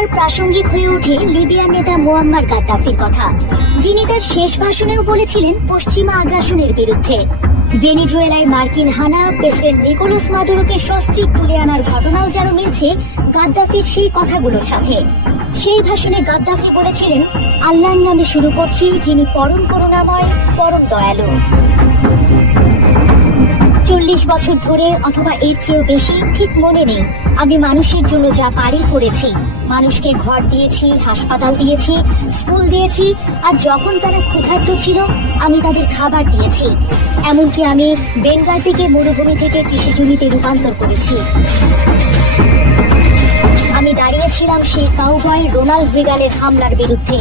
বারবার প্রাসঙ্গিক হয়ে ওঠে লিবিয়ার নেতা মুয়াম্মার গাদ্দাফির কথা, যিনি তার শেষ ভাষণেও বলেছিলেন পশ্চিমা আগ্রাসনের বিরুদ্ধে। ভেনেজুয়েলায় মার্কিন হানা, প্রেসিডেন্ট নিকোলাস মাদুরোকে সস্ত্রীক তুলে আনার ঘটনাও যেন মিলছে গাদ্দাফির সেই কথাগুলোর সাথে। সেই ভাষণে গাদ্দাফি বলেছিলেন, আল্লাহর নামে শুরু করছি, যিনি পরম করুণাময়, পরম দয়ালু। 40 বছর ধরে অথবা এর চেয়েও বেশি ঠিক মনে নেই আমি মানুষের জন্য যা পারি করেছি। মানুষকে ঘর দিয়েছি, হাসপাতাল দিয়েছি, স্কুল দিয়েছি, আর যখন তারা ক্ষুধার্ত ছিল আমি তাদের খাবার দিয়েছি। এমনকি আমি বেনগাজিকে মরুভূমি থেকে কৃষি জমিতে রূপান্তর করেছি। আমি দাঁড়িয়েছিলাম সেই কাউবয় রোনাল্ড রিগানের হামলার বিরুদ্ধে।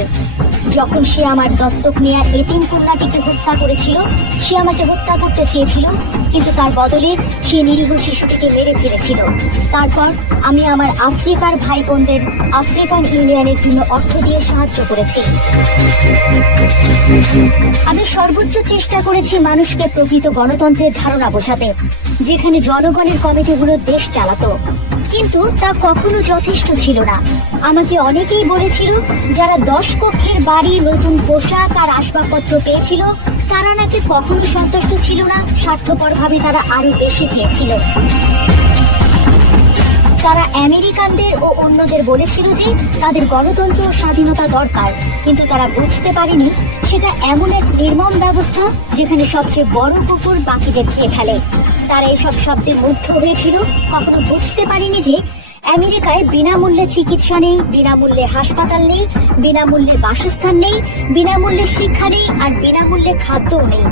যখন সে আমার দত্তক নেয়া এতিম কন্যাটিকে হত্যা করেছিল, সে আমাকে হত্যা করতে চেয়েছিল, কিন্তু তার বদলে সে নিরীহ শিশুটিকে মেরে ফেলেছিল। তারপর আমি আমার আফ্রিকার ভাই বোনদের আফ্রিকান ইউনিয়নের জন্য অর্থ দিয়ে সাহায্য করেছি। আমি সর্বোচ্চ চেষ্টা করেছি মানুষকে প্রকৃত গণতন্ত্রের ধারণা বোঝাতে, যেখানে জনগণের কমিটিগুলো দেশ চালাতো। কিন্তু তা কখনো যথেষ্ট ছিল না। আমাকে অনেকেই বলেছিল, যারা 10 কক্ষের বাড়ি, নতুন পোশাক আর আসবাবপত্র পেয়েছিল, তারা নাকি কখনো সন্তুষ্ট ছিল না। স্বার্থপরভাবে তারা আরো বেশি চেয়েছিল। তারা আমেরিকানদের ও অন্যদের বলেছিল যে তাদের গণতন্ত্র ও স্বাধীনতা দরকার, কিন্তু তারা বুঝতে পারেনি সেটা এমন এক নির্মম ব্যবস্থা যেখানে সবচেয়ে বড় কুকুর বাকিদের খেয়ে ফেলে। তারা এসব শব্দে মুগ্ধ হয়েছিল, কখনো বুঝতে পারেনি যে আমেরিকায় বিনামূল্যে চিকিৎসা নেই, বিনামূল্যে হাসপাতাল নেই, বিনামূল্যে বাসস্থান নেই, বিনামূল্যে শিক্ষা নেই, আর বিনামূল্যে খাদ্যও নেই।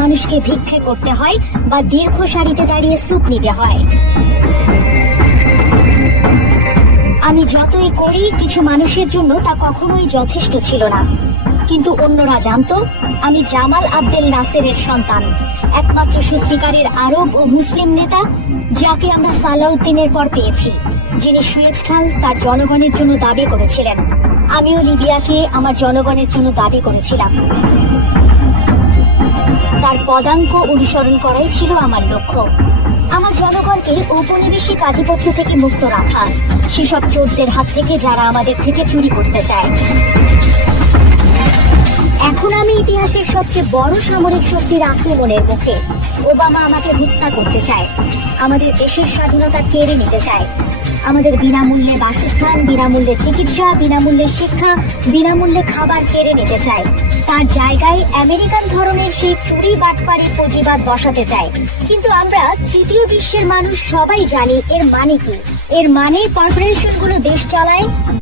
মানুষকে ভিক্ষে করতে হয় বা দীর্ঘ সারিতে দাঁড়িয়ে স্যুপ নিতে হয়। আমি যতই করি কিছু মানুষের জন্য তা কখনোই যথেষ্ট ছিল না। কিন্তু অন্যরা জানতো আমি জামাল আবদেল নাসেরের সন্তান, একমাত্র সত্যিকারের আরব ও মুসলিম নেতা, যাকে আমরা সালাউদ্দিনের পর পেয়েছি, যিনি সুয়েজ খাল তার জনগণের জন্য দাবি করেছিলেন। আমিও লিবিয়াকে আমার জনগণের জন্য দাবি করেছিলাম। তার পদাঙ্ক অনুসরণ করাই ছিল আমার লক্ষ্য। আমার জনগণকে ঔপনিবেশিক আধিপত্য থেকে মুক্ত রাখা, সেসব চোরদের হাত থেকে যারা আমাদের থেকে চুরি করতে চায়। এখন আমি ইতিহাসের সবচেয়ে বড় সামরিক শক্তির আক্রমণের মুখে। ওবামা আমাকে হত্যা করতে চায়, আমাদের দেশের স্বাধীনতা কেড়ে নিতে চায়, আমাদের বিনামূল্যে বাসস্থান, বিনামূল্যে চিকিৎসা, বিনামূল্যে শিক্ষা, বিনামূল্যে খাবার কেড়ে নিতে চায়। তার জায়গায় আমেরিকান ধরনের সেই চুরি বাটপারি পুঁজিবাদ বসাতে চায়। কিন্তু আমরা তৃতীয় বিশ্বের মানুষ সবাই জানি এর মানে কি। এর মানে কর্পোরেশনগুলো দেশ চালায়,